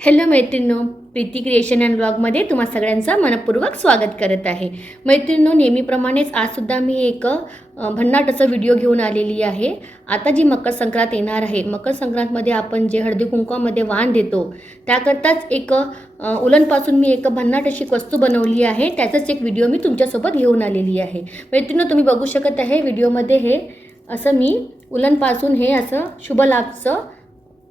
Hello मैत्रिणो Preeti creation and ब्लॉगमध्ये तुम्हा सगळ्यांचं मनपूर्वक स्वागत करत आहे. मैत्रिणो नेहमीप्रमाणेच आजसुद्धा मी एक भन्नाट असं व्हिडिओ घेऊन आलेली आहे. आता जी मकर संक्रांत येणार आहे मकर संक्रांतमध्ये आपण जे हळदी कुंकवामध्ये वाण देतो त्याकरताच एक उलनपासून मी एक भन्नाट अशी वस्तू बनवली आहे त्याचाच एक व्हिडिओ मी तुमच्यासोबत घेऊन आलेली आहे. मैत्रिणो तुम्ही बघू शकत आहे व्हिडिओमध्ये हे असं मी उलनपासून हे असं शुभलाभचं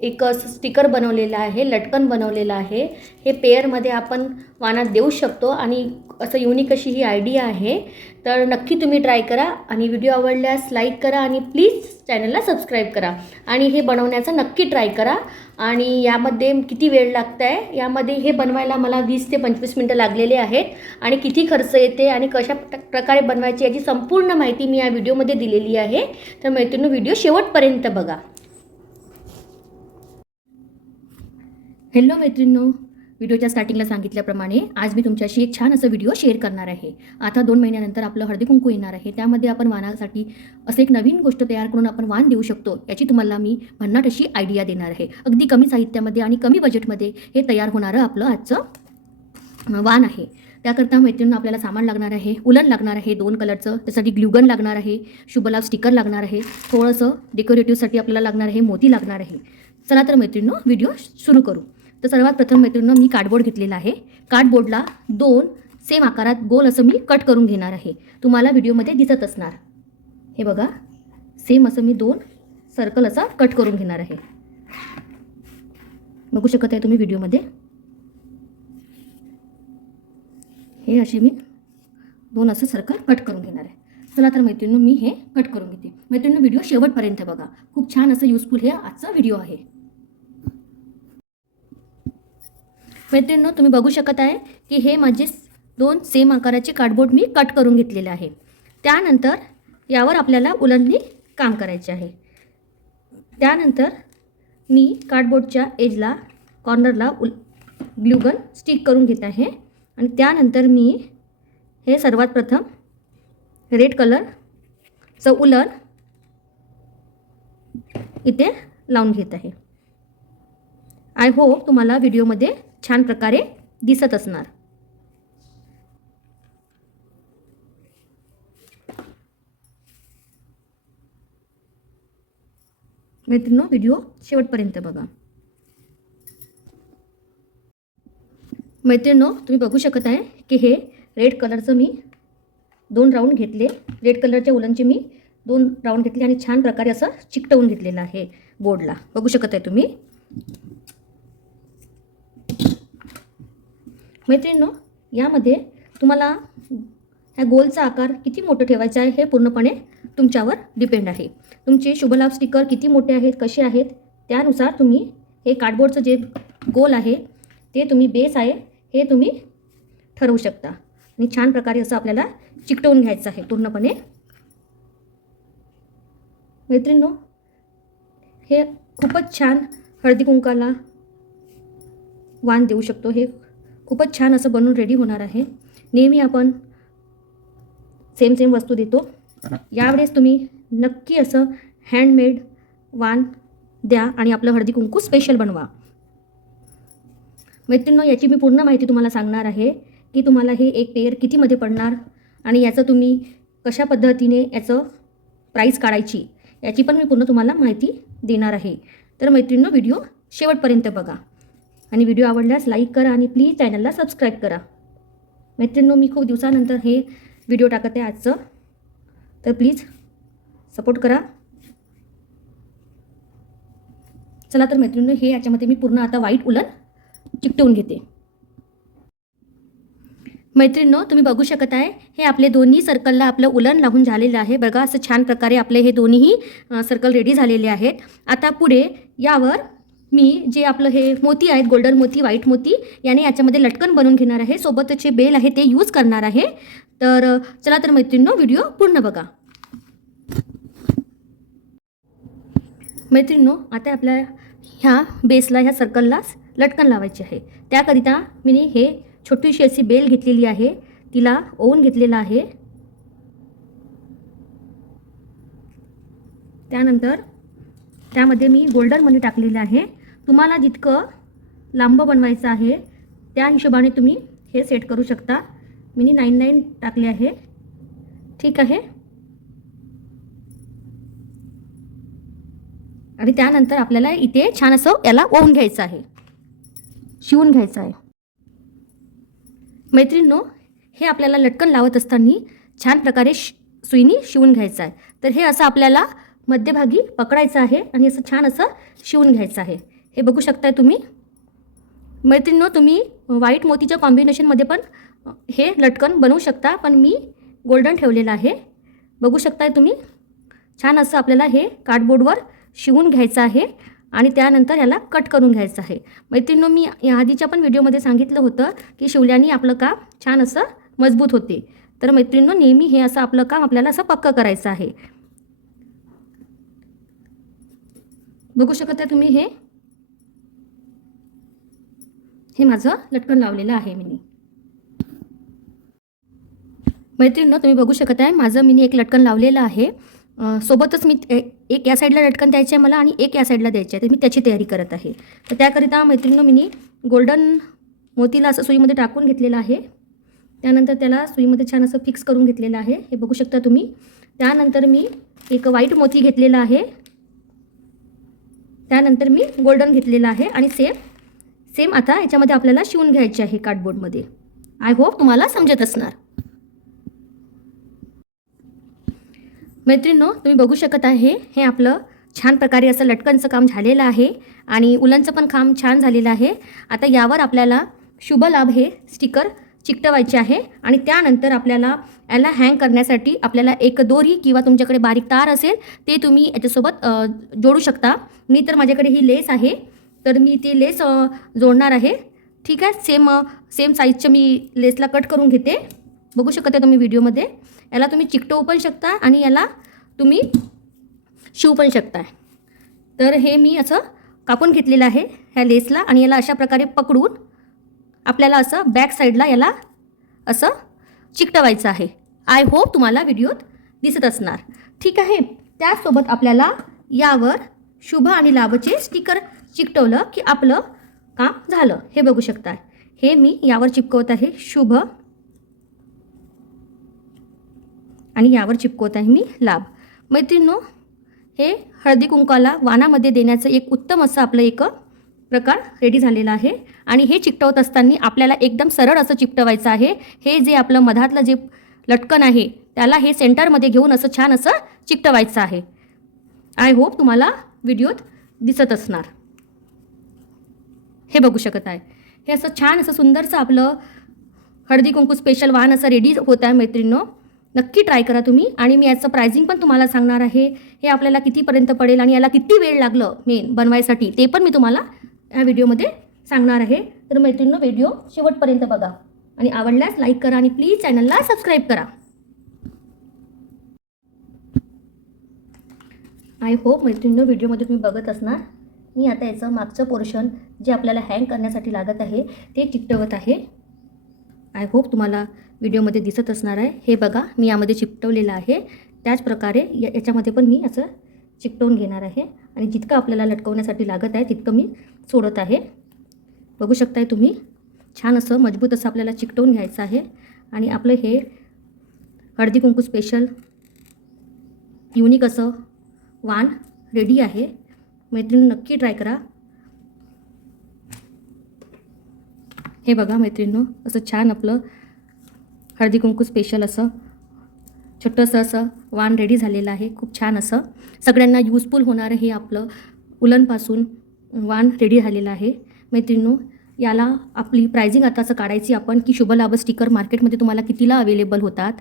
एक असं स्टिकर बनवलेलं आहे लटकन बनवलेलं आहे. हे पेअरमध्ये आपण वानात देऊ शकतो आणि असं युनिक अशी ही आयडिया आहे. तर नक्की तुम्ही ट्राय करा आणि व्हिडिओ आवडल्यास लाईक करा आणि प्लीज चॅनलला सबस्क्राईब करा. आणि हे बनवण्याचा नक्की ट्राय करा. आणि यामध्ये किती वेळ लागत आहे यामध्ये हे बनवायला मला वीस ते पंचवीस मिनटं लागलेले आहेत. आणि किती खर्च येते आणि कशा प्रकारे बनवायची याची संपूर्ण माहिती मी या व्हिडिओमध्ये दिलेली आहे. तर मैत्रिणी व्हिडिओ शेवटपर्यंत बघा. हॅलो मैत्रिणींनो व्हिडिओच्या स्टार्टिंगला सांगितल्याप्रमाणे आज मी तुमच्याशी एक छान असं व्हिडिओ शेअर करणार आहे. आता दोन महिन्यानंतर आपलं हळदी कुंकू येणार आहे. त्यामध्ये आपण वाहनासाठी असं एक नवीन गोष्ट तयार करून आपण वाण देऊ शकतो याची तुम्हाला मी भन्नाट अशी आयडिया देणार आहे. अगदी कमी साहित्यामध्ये आणि कमी बजेटमध्ये हे तयार होणारं आपलं आजचं वाण आहे. त्याकरता मैत्रिणींना आपल्याला सामान लागणार आहे उलन लागणार आहे दोन कलरचं त्यासाठी ग्ल्युगन लागणार आहे शुभलाभ स्टिकर लागणार आहे थोडंसं डेकोरेटिव्हसाठी आपल्याला लागणार आहे मोती लागणार आहे. चला तर मैत्रिणींनो व्हिडिओ सुरू करू. तर सर्वात प्रथम मैत्रिणींनो मी कार्डबोर्ड घेतलेला आहे. कार्डबोर्डला दोन सेम आकारात गोल असं मी कट करून घेणार आहे. तुम्हाला व्हिडिओमध्ये दिसत असणार. हे बघा. सेम असं मी दोन सर्कल असा कट करून घेणार आहे. बघू शकत आहे तुम्ही व्हिडिओमध्ये? हे असे मी दोन असं सर्कल कट करून घेणार आहे. चला तर मैत्रिणी मी हे कट करून घेते. मैत्रिणी व्हिडिओ शेवटपर्यंत बघा. खूप छान असं युजफुल हे आजचा व्हिडिओ आहे. मैत्रिणींनो तुम्ही बघू शकत आहे की हे माझे दोन सेम आकाराचे कार्डबोर्ड मी कट करून घेतलेले आहे. त्यानंतर यावर आपल्याला उलननी काम करायचे आहे. त्यानंतर मी कार्डबोर्डच्या एजला कॉर्नरला उल ग्लूगन स्टिक करून घेत आहे. आणि त्यानंतर मी हे सर्वात प्रथम रेड कलरचं उलन इथे लावून घेत आहे. आय होप तुम्हाला व्हिडिओमध्ये छान प्रकारे दिसत असणार. मैत्रिणींनो व्हिडिओ शेवटपर्यंत बघा. मैत्रिणो तुम्ही बघू शकत आहे की हे रेड कलरचं मी दोन राऊंड घेतले. रेड कलरच्या उलनचे मी दोन राऊंड घेतले आणि छान प्रकारे असं चिकटवून घेतलेलं आहे बोर्डला बघू शकत आहे तुम्ही? मैत्रिणींनो यामध्ये तुम्हाला ह्या गोलचा आकार किती मोठं ठेवायचा आहे हे पूर्णपणे तुमच्यावर डिपेंड आहे. तुमचे शुभलाभ स्टिकर किती मोठे आहेत कसे आहेत त्यानुसार तुम्ही हे कार्डबोर्डचं जे गोल आहे ते तुम्ही बेस आहे हे तुम्ही ठरवू शकता. आणि छान प्रकारे असं आपल्याला चिकटवून घ्यायचं आहे पूर्णपणे. मैत्रिणींनो हे खूपच छान हळदी कुंकाला वाण देऊ शकतो हे खूपच छान असं बनवून रेडी होणार आहे. नेहमी आपण सेम सेम वस्तू देतो. यावेळेस तुम्ही नक्की असं हँडमेड वाण द्या आणि आपलं हळदी कुंकू स्पेशल बनवा. मैत्रिणींनो याची मी पूर्ण माहिती तुम्हाला सांगणार आहे की तुम्हाला हे एक पेअर कितीमध्ये पडणार आणि याचं तुम्ही कशा पद्धतीने याचं प्राईस काढायची याची पण मी पूर्ण तुम्हाला माहिती देणार आहे. तर मैत्रिणींनो व्हिडिओ शेवटपर्यंत बघा. आणि व्हिडिओ आवडल्यास लाईक करा आणि प्लीज चॅनलला सबस्क्राईब करा. मैत्रिणींनो मी खूप दिवसानंतर हे व्हिडिओ टाकत आहे आजचं. तर प्लीज सपोर्ट करा. चला तर मैत्रिणींनो हे याच्यामध्ये मी पूर्ण आता वाईट उलन चिकटवून घेते. मैत्रिणींनो तुम्ही बघू शकत आहे हे आपले दोन्ही सर्कलला आपलं उलन लावून झालेलं आहे. बघा असं छान प्रकारे आपले हे दोन्हीही सर्कल रेडी झालेले आहेत. आता पुढे यावर मी जे आपलं हे मोती आहेत गोल्डन मोती व्हाईट मोती याने याच्यामध्ये लटकन बनवून घेणार आहे. सोबतचे बेल आहे ते यूज करणार आहे. तर चला तर मैत्रिणींनो व्हिडिओ पूर्ण बघा. मैत्रिणींनो आता आपल्या ह्या बेसला ह्या सर्कलला लटकन लावायचे आहे. त्याकरिता मी हे छोटीशी अशी बेल घेतलेली आहे. तिला ओवून घेतलेला आहे. त्यानंतर त्यामध्ये मी गोल्डन मनी टाकलेलं आहे. तुम्हाला जितकं लांब बनवायचं आहे त्या हिशोबाने तुम्ही हे सेट करू शकता. मी नाईन नाईन टाकले आहे. ठीक आहे? आणि त्यानंतर आपल्याला इथे छान असं याला ओवून घ्यायचं आहे. शिवून घ्यायचं आहे. मैत्रिणींनो हे आपल्याला लटकन लावत असताना छान प्रकारे शि सुईनी शिवून घ्यायचं आहे. तर हे असं आपल्याला मध्यभागी पकडायचं आहे आणि असं छान असं शिवून घ्यायचं आहे. हे बघू शकताय तुम्ही. मैत्रिणीनो तुम्ही व्हाईट मोतीच्या कॉम्बिनेशनमध्ये पण हे लटकन बनवू शकता पण मी गोल्डन ठेवलेलं आहे. बघू शकताय तुम्ही. छान असं आपल्याला हे कार्डबोर्डवर शिवून घ्यायचं आहे आणि त्यानंतर याला कट करून घ्यायचं आहे. मैत्रिणीनो मी या आधीच्या पण व्हिडिओमध्ये सांगितलं होतं की शिवल्याने आपलं काम छान असं मजबूत होते. तर मैत्रिणीनो नेहमी हे असं आपलं काम आपल्याला असं पक्कं करायचं आहे. बघू शकत आहे तुम्ही हे. हे माझं लटकन लावलेलं आहे मी मैत्रिणीनं तुम्ही बघू शकत आहे माझं मिनी एक लटकन लावलेलं आहे. सोबतच मी एक या साईडला लटकन द्यायचं आहे मला आणि एक या साईडला द्यायचं आहे तर मी त्याची तयारी करत आहे. तर त्याकरिता मैत्रिणीनं मी गोल्डन मोतीला असं सुईमध्ये टाकून घेतलेलं आहे. त्यानंतर त्याला सुईमध्ये छान असं फिक्स करून घेतलेलं आहे. हे बघू शकता तुम्ही. त्यानंतर मी एक व्हाईट मोती घेतलेला आहे. त्यानंतर मी गोल्डन घेतलेलं आहे आणि सेम सेम आता याच्यामध्ये आपल्याला शिवून घ्यायचे आहे कार्डबोर्डमध्ये आय होप तुम्हाला समजत असणार. मैत्रिणींनो तुम्ही बघू शकत आहे हे आपलं छान प्रकारे असं लटकनचं काम झालेलं आहे आणि उलनचं पण काम छान झालेलं आहे. आता यावर आपल्याला शुभ लाभ हे स्टिकर चिकटवायचे आहे आणि त्यानंतर आपल्याला याला हँग करण्यासाठी आपल्याला एक दोरी किंवा तुमच्याकडे बारीक तार असेल ते तुम्ही याच्यासोबत जोडू शकता. मी तर माझ्याकडे ही लेस आहे. तर मी ती लेस जोडणार आहे. ठीक आहे? सेम सेम साईजच्या मी लेसला कट करून घेते. बघू शकता तुम्ही व्हिडिओमध्ये. याला तुम्ही चिकटवू पण शकता आणि याला तुम्ही शिवू पण शकताय तर हे मी असं कापून घेतलेलं आहे ह्या लेसला आणि याला अशा प्रकारे पकडून आपल्याला असं बॅक साईडला याला असं चिकटवायचं आहे. आय होप तुम्हाला व्हिडिओत दिसत असणार. ठीक आहे? त्याचसोबत आपल्याला यावर शुभ आणि लाभचे स्टिकर चिकटवलं की आपलं काम झालं. हे बघू शकता हे मी यावर चिपकवत आहे. शुभ. आणि यावर चिपकवत आहे मी लाभ. मैत्रिणो हे हळदी कुंकाला वानामध्ये देण्याचं एक उत्तम असं आपलं एक प्रकार रेडी झालेला आहे. आणि हे चिकटवत असताना आपल्याला एकदम सरळ असं चिकटवायचं आहे. हे जे आपलं मधातलं जे लटकन आहे त्याला हे सेंटरमध्ये घेऊन असं छान असं चिकटवायचं आहे. आय होप तुम्हाला व्हिडिओत दिसत असणार. हे बघू शकत आहे. हे असं छान असं सुंदरसं आपलं हळदी कुंकू स्पेशल वाहन असं रेडी होत आहे मैत्रिणींनो. नक्की ट्राय करा तुम्ही. आणि मी याचं प्रायझिंग पण तुम्हाला सांगणार आहे. हे आपल्याला कितीपर्यंत पडेल आणि याला किती वेळ लागलं मेन बनवायसाठी ते पण मी तुम्हाला या व्हिडिओमध्ये सांगणार आहे. तर मैत्रिणींनो व्हिडिओ शेवटपर्यंत बघा. आणि आवडल्यास लाईक करा आणि प्लीज चॅनलला सबस्क्राईब करा. आय होप मैत्रिणींनो व्हिडिओमध्ये तुम्ही बघत असणार. मी आता याचं मागचं पोर्शन जे आपल्याला हँग करण्यासाठी लागत आहे ते चिकटवत आहे. आय होप तुम्हाला व्हिडिओमध्ये दिसत असणार आहे. हे बघा मी यामध्ये चिकटवलेलं आहे. त्याच प्रकारे या याच्यामध्ये पण मी असं चिकटवून घेणार आहे. आणि जितकं आपल्याला लटकवण्यासाठी लागत आहे तितकं मी सोडत आहे. बघू शकताय तुम्ही छान असं मजबूत असं आपल्याला चिकटवून घ्यायचं आहे. आणि आपलं हे हळदी कुंकू स्पेशल युनिक असं वाण रेडी आहे. मैत्रिणी नक्की ट्राय करा. हे बघा मैत्रिणींनो असं छान आपलं हळदी कुंकू स्पेशल असं छोटंसं असं वाण रेडी झालेलं आहे. खूप छान असं. सगळ्यांना यूजफुल होणारं हे आपलं उलनपासून वाण रेडी झालेलं आहे. मैत्रिणींनो याला आपली प्रायझिंग आता असं काढायची आपण की शुभलाभ स्टिकर मार्केटमध्ये तुम्हाला कितीला अवेलेबल होतात.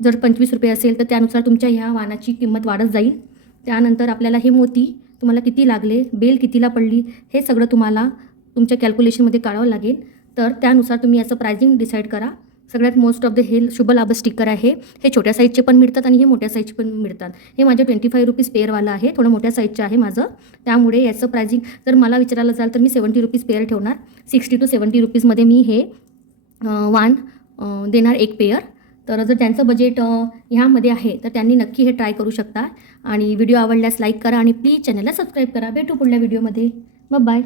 जर पंचवीस रुपये असेल तर त्यानुसार तुमच्या ह्या वाणाची किंमत वाढत जाईल. त्यानंतर आपल्याला हे मोती तुम्हाला किती लागले बेल कितीला पडली हे सगळं तुम्हाला तुमच्या कॅल्क्युलेशनमध्ये काढावं लागेल. तर त्यानुसार तुम्ही याचं प्रायझिंग डिसाईड करा. सगळ्यात मोस्ट ऑफ द हे शुभलाभ स्टिकर आहे. हे छोट्या साईजचे पण मिळतात आणि हे मोठ्या साईजचे पण मिळतात. हे माझं ट्वेंटी फाईव्ह रुपीज पेअरवालं आहे. थोडं मोठ्या साईजचं आहे माझं. त्यामुळे याचं प्रायझिंग जर मला विचारायला जाल तर मी सेवन्टी रुपीज पेअर ठेवणार. सिक्स्टी टू सेवन्टी रुपीजमध्ये मी हे वान वाण देणार एक पेअर तर जर त्यांचं बजेट ह्यामध्ये आहे तर त्यांनी नक्की हे ट्राय करू शकता. आणि व्हिडिओ आवडल्यास लाईक करा आणि प्लीज चॅनलला सबस्क्राईब करा. भेटू पुढल्या व्हिडिओमध्ये बाय